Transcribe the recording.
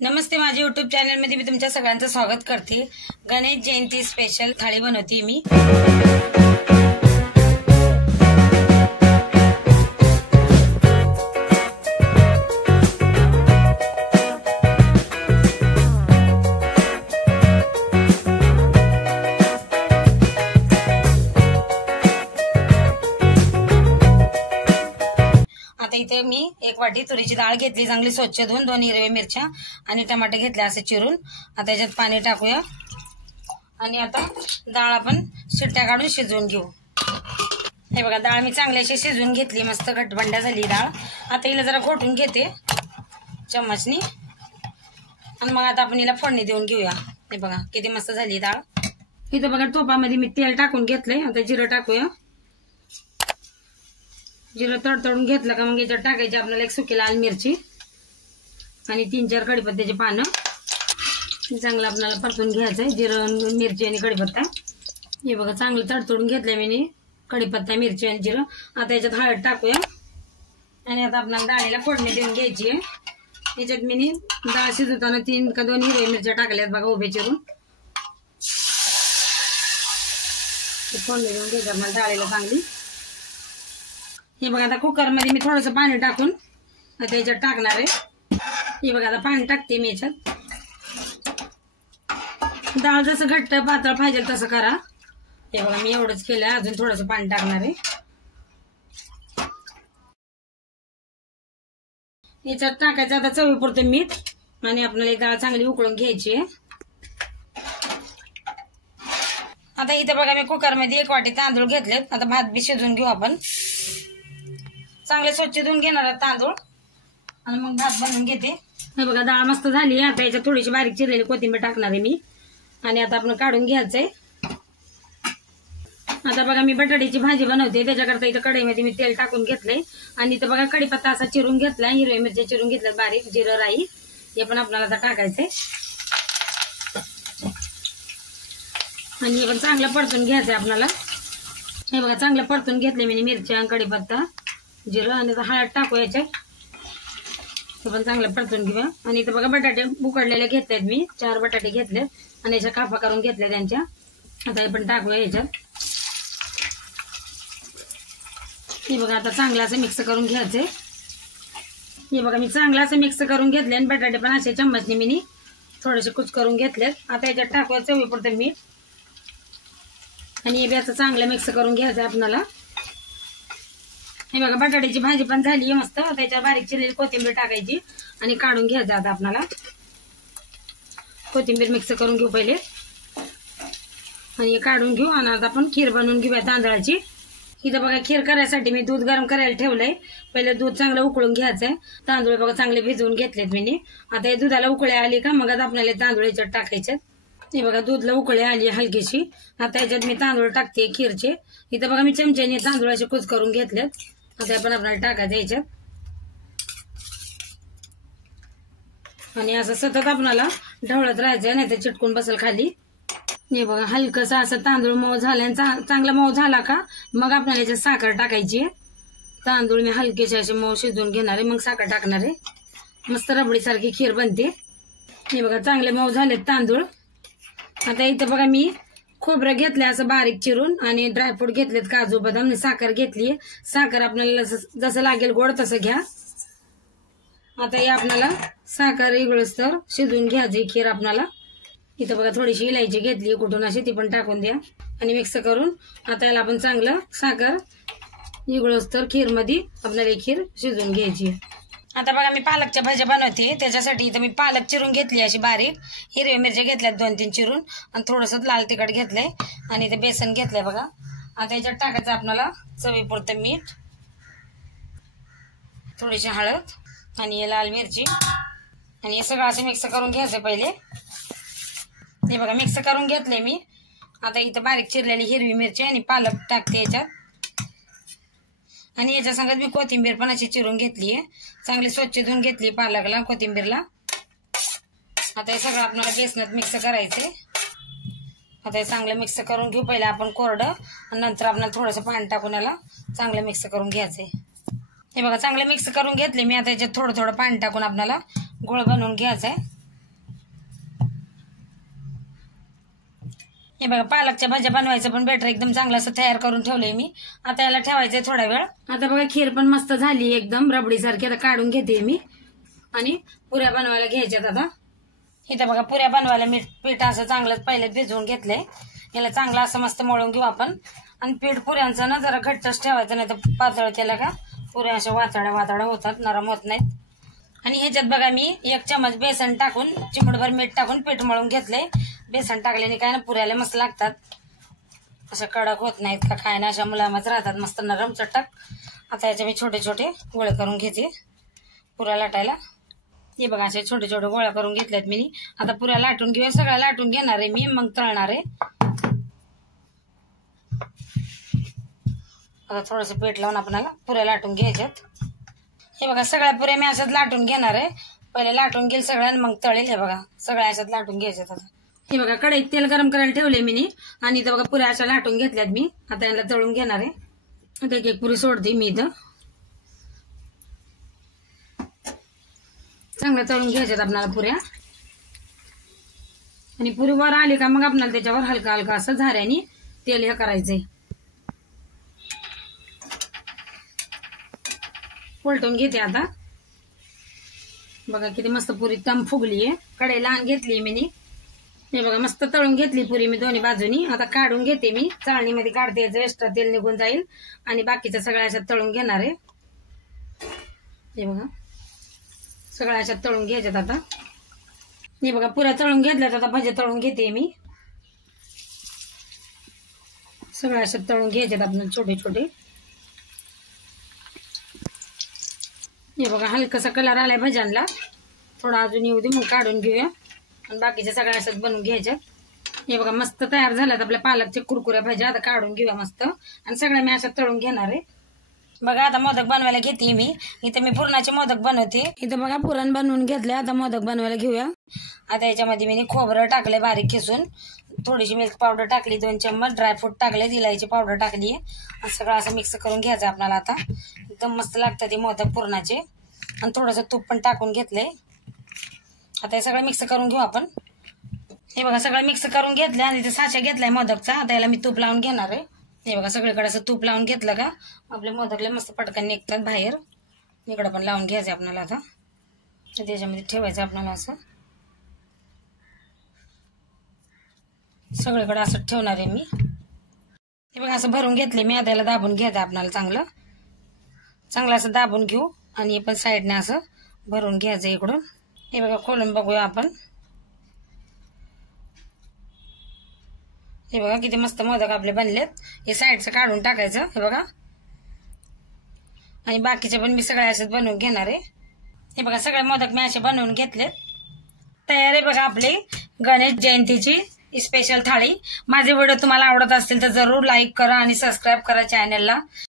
नमस्ते, माझ्या YouTube channel मध्ये मी तुमच्या सगळ्यांचं स्वागत करते। गणेश जयंती स्पेशल थाळी बनवते मी। आता इथे मी एक वाटी तुरीची डाळ घेतली, चांगली स्वच्छ धुवून, 2 हिरव्या मिरच्या आणि टमाटे घेतले असे चिरून। आता याच्यात पाणी टाकूया आणि आता डाळ आपण शिट्ट्या काढून शिजवून घेऊ। हे बघा, डाळ मी चांगली अशी शिजवून घेतली, मस्त घटबंड्या झाली डाळ। आता हिला जरा घोटून घेते चम्मचनी आणि मग आता आपण हिला फोडणी देऊन घेऊया। हे बघा किती मस्त झाली डाळ। इथं बघा टोपामध्ये मी तेल टाकून घेतलंय, आता जिरं टाकूया। जिरं तडतडून घेतलं का मग याच्यात टाकायची आपल्याला एक सुकी लाल मिरची आणि 3-4 कढीपत्त्याची पानं। चांगलं आपल्याला परतून घ्यायचंय जिरं, मिरची आणि कढीपत्ता। हे बघा चांगलं तडतडून घेतलंय मी कढीपत्ता, मिरची आणि जिरं। आता याच्यात हळद टाकूया आणि आता आपल्याला डाळीला फोडणी देऊन घ्यायची आहे। याच्यात मी डाळ शिजवताना 3 का 2 हिरव्या मिरच्या टाकल्यात बघा उभे चिरून। फोडणी देऊन घ्यायची आपल्याला डाळीला चांगली। हे बघा आता कुकर मध्ये मी थोडंसं पाणी टाकून आता याच्यात टाकणार आहे। हे बघा आता पाणी टाकते मी याच्यात। डाळ जसं घट्ट पातळ पाहिजे तसं करा। हे बघा मी एवढंच केलं, अजून थोडंसं पाणी टाकणार आहे। याच्यात टाकायचं आता चवीपुरतं मीठ आणि आपल्याला डाळ चांगली उकळून घ्यायची आहे। आता इथे बघा मी कुकर मध्ये 1 वाटी तांदूळ घेतलेत। आता भात बी शिजवून घेऊ आपण। चांगले स्वच्छ धुवून घेणार तांदूळ आणि मग भात बनवून घेते। हे बघा डाळ मस्त झाली। आता याच्यात थोडीशी बारीक चिरलेली कोथिंबीर टाकणार आहे मी आणि आता आपण काढून घ्यायचंय। आता बघा मी बटाट्याची भाजी बनवते, त्याच्याकरता इथं कढईमध्ये मी तेल टाकून घेतलंय आणि इथं बघा कढीपत्ता असा चिरून घेतलाय, हिरव्या मिरच्या चिरून घेतल्यात बारीक, जिरं, राई हे पण आपल्याला आता टाकायचंय आणि हे पण चांगलं परतून घ्यायचंय आपल्याला। हे बघा चांगलं परतून घेतले मी मिरच्या, कढीपत्ता, जिरं आणि हळद टाकू याच्यात। हे पण चांगलं परतून घेऊया आणि इथं बघा बटाटे उकडलेले घेतलेत मी, 4 बटाटे घेतलेत आणि याच्या कापा करून घेतल्या त्यांच्या। आता हे पण टाकूया याच्यात। हे बघा आता चांगलं असं मिक्स करून घ्यायचंय। हे बघा मी चांगलं असं मिक्स करून घेतले आणि बटाटे पण असे चम्मचने मी थोडेसे कुच करून घेतलेत। आता याच्यात टाकूया चवीपुरतं मीठ आणि हे बी असं चांगलं मिक्स करून घ्यायचं आपल्याला। हे बघा बटाट्याची भाजी पण झाली मस्त। त्याच्यात बारीक चिरलेली कोथिंबीर टाकायची आणि काढून घ्यायचं आता आपल्याला। कोथिंबीर मिक्स करून घेऊ पहिले आणि हे काढून घेऊ आणि आता आपण खीर बनवून घेऊया तांदळाची। इथं बघा खीर करायसाठी मी दूध गरम करायला ठेवलंय। पहिले दूध चांगलं उकळून घ्यायचंय। तांदूळ बघा चांगले भिजवून घेतलेत मी। आता हे दुधाला उकळी आली का मग आता आपल्याला तांदूळ याच्यात टाकायचे। हे बघा दूधला उकळी आली हलकीशी। आता याच्यात मी तांदूळ टाकते खीरचे। इथं बघा मी चमच्याने तांदूळाचे कुच करून घेतलेत। आता आपण आपल्याला टाकायचं याच्यात आणि असं सतत आपल्याला ढवळत राहायचं, नाही तर चिटकून बसेल खाली। हे बघा हलकस असं तांदूळ मऊ झाला, चांगला मऊ झाला का मग आपल्याला याच्यात साखर टाकायची आहे। तांदूळ मी हलकेसे असे मऊ शिजवून घेणार आहे, मग साखर टाकणार आहे। मस्त रबडी सारखी खीर बनते। हे बघा चांगले मऊ झालेत तांदूळ। आता इथं बघा मी खोबरं घेतलंय असं बारीक चिरून आणि ड्रायफ्रूट घेतलेत, काजू, बदाम, साखर घेतलीये। साखर आपल्याला जसं लागेल गोड तसं घ्या। आता हे आपल्याला साखर इगळोस्तर शिजवून घ्यायची खीर आपल्याला। इथं बघा थोडीशी इलायची घेतली कुठून अशी, ती पण टाकून द्या आणि मिक्स करून आता याला आपण चांगलं साखर इगळोस्तर खीर मध्ये आपल्याला ही खीर शिजवून घ्यायची। आता बघा मी पालकच्या भाज्या बनवते, त्याच्यासाठी इथं मी पालक चिरून घेतली अशी बारीक, हिरव्या मिरच्या घेतल्यात 2-3 चिरून आणि थोडंसं लाल तिखट घेतलंय आणि इथे बेसन घेतलंय बघा। आता याच्यात टाकायचं आपल्याला चवीपुरतं मीठ, थोडीशी हळद आणि हे लाल मिरची आणि हे सगळं असं मिक्स करून घ्यायचं पहिले। हे बघा मिक्स करून घेतलंय मी। आता इथं बारीक चिरलेली हिरवी मिरची आणि पालक टाकते याच्यात आणि याच्या संगत मी कोथिंबीर पण अशी चिरून घेतलीये, चांगली स्वच्छ धुवून घेतली पालकला, कोथिंबीरला। आता हे सगळं आपल्याला बेसनात मिक्स करायचंय। आता हे चांगलं मिक्स करून घेऊ पहिले आपण कोरडं आणि नंतर आपल्याला थोडंसं पाणी टाकून याला चांगलं मिक्स करून घ्यायचंय। हे बघा चांगलं मिक्स करून घेतले मी। आता याच्यात थोडं थोडं पाणी टाकून आपल्याला गोळ बनवून घ्यायचा आहे। हे बघा पालकच्या भाज्या बनवायचं पण बेटर एकदम चांगलं असं तयार करून ठेवलंय मी. आता याला ठेवायचंय थोडा वेळ. आता बघा खीर पण मस्त झाली एकदम रबडी सारखी. आता काढून घेते मी आणि पुऱ्या बनवायला घ्यायच्यात. आता इथं बघा पुऱ्या बनवायला पीठ असं चांगलं पहिले भिजवून घेतलंय. याला चांगलं असं मस्त मळून घेऊ आपण. आणि पीठ पुऱ्यांचं ना जरा घट्टच ठेवायचं, नाही तर पातळ केलं का पुऱ्या अशा वाताड्या होतात, नरम होत नाहीत. आणि ह्याच्यात बघा मी 1 चमच बेसन टाकून चिमूटभर मीठ टाकून पीठ मळून घेतलंय. बेसन टाकल्याने काय ना पुऱ्याला मस्त लागतात, असं कडक होत नाहीत का काय ना, अशा मुलामच राहतात मस्त नरम चटक. आता याचे मी छोटे छोटे गोळे करून घेते पुऱ्या लाटायला. हे बघा असे छोटे छोटे गोळ्या करून घेतल्यात मी. आता पुऱ्या लाटून घेऊया, सगळ्या लाटून घेणार आहे मी, मग तळणार आहे. आता थोडस पीठ लावून आपल्याला पुऱ्या लाटून घ्यायच्यात. हे बघा सगळ्या पुऱ्या मी अशाच लाटून घेणार आहे. पहिले लाटून घेईल सगळ्या मग तळेल. हे बघा सगळ्या अशाच लाटून घ्यायच्यात. आता हे बघा कढईत तेल गरम करायला ठेवले मी आणि इथं बघा पुऱ्या अशा लाटून घेतल्यात मी. आता यांना तळून घेणार आहे. आता एक पुरी सोडते मी इथं. चांगलं तळून घ्यायच्यात आपल्याला पुऱ्या. आणि पुरी वर आली का मग आपल्याला त्याच्यावर हलका हलका असं झाऱ्याने तेल हे करायचंय, पलटून घेते. आता बघा किती मस्त पुरी तम फुगलीये. कढई लहान घेतली मी. हे बघा मस्त तळून घेतली पुरी मी दोन्ही बाजूनी. आता काढून घेते मी, चाळणीमध्ये काढते, याचं एक्स्ट्रा तेल निघून जाईल. आणि बाकीच्या सगळ्या अशात तळून घेणार आहे. हे बघा सगळ्या अशात तळून घ्यायच्यात. आता हे बघा पुऱ्या तळून घेतल्यात. आता भजे तळून घेते मी. सगळ्या अशात तळून घ्यायच्यात आपण छोटे छोटे. हे बघा हलकासा कलर आलाय भज्यांना, थोडा अजून येऊ दे मग काढून घेऊया. आणि बाकीच्या सगळ्या अशात बनवून घ्यायच्यात. हे बघा मस्त तयार झाल्यात आपल्या पालकच्या कुरकुऱ्या भाज्या. आता काढून घेऊया मस्त आणि सगळ्या मी अशात तळून घेणार आहे. बघा आता मोदक बनवायला घेते मी. इथे मी पुरणाचे मोदक बनवते. इथं बघा पुरण बनवून घेतले. आता मोदक बनवायला घेऊया. आता याच्यामध्ये मी खोबरं टाकले बारीक खिसून, थोडीशी मिल्क पावडर टाकली 2 चम्मच, ड्रायफ्रूट टाकले, इलायची पावडर टाकली आणि सगळं असं मिक्स करून घ्यायचं आपल्याला. आता एकदम मस्त लागतात ते मोदक पुरणाचे. आणि थोडंसं तूप पण टाकून घेतलंय. आता हे सगळं मिक्स करून घेऊ आपण. हे बघा सगळं मिक्स करून घेतलं आणि इथे साचा घेतलाय मोदकचा. आता याला मी तूप लावून घेणार आहे. हे बघा सगळीकडे असं तूप लावून घेतलं का आपले मोदकले मस्त पटकन निघतात बाहेर. इकडं पण लावून घ्यायचं आपल्याला. आता त्याच्यामध्ये ठेवायचं आपल्याला असं सगळीकडे असं ठेवणार आहे मी. हे बघा असं भरून घेतले मी. आता याला दाबून घ्यायचं आपल्याला चांगलं चांगलं असं दाबून घेऊ. आणि हे पण साईडने असं भरून घ्यायचं इकडून. हे बघा खोलून बघूया आपण. हे बघा किती मस्त मोदक आपले बनलेत. हे साईडचं काढून टाकायचं. हे बघा आणि बाकीचे पण मी सगळे असेच बनवून घेणार आहे. हे बघा सगळे मोदक मी असे बनवून घेतलेत. तयार आहे बघा आपली गणेश जयंतीची स्पेशल थाळी. माझे व्हिडिओ तुम्हाला आवडत असतील तर जरूर लाईक करा आणि सबस्क्राईब करा चॅनलला.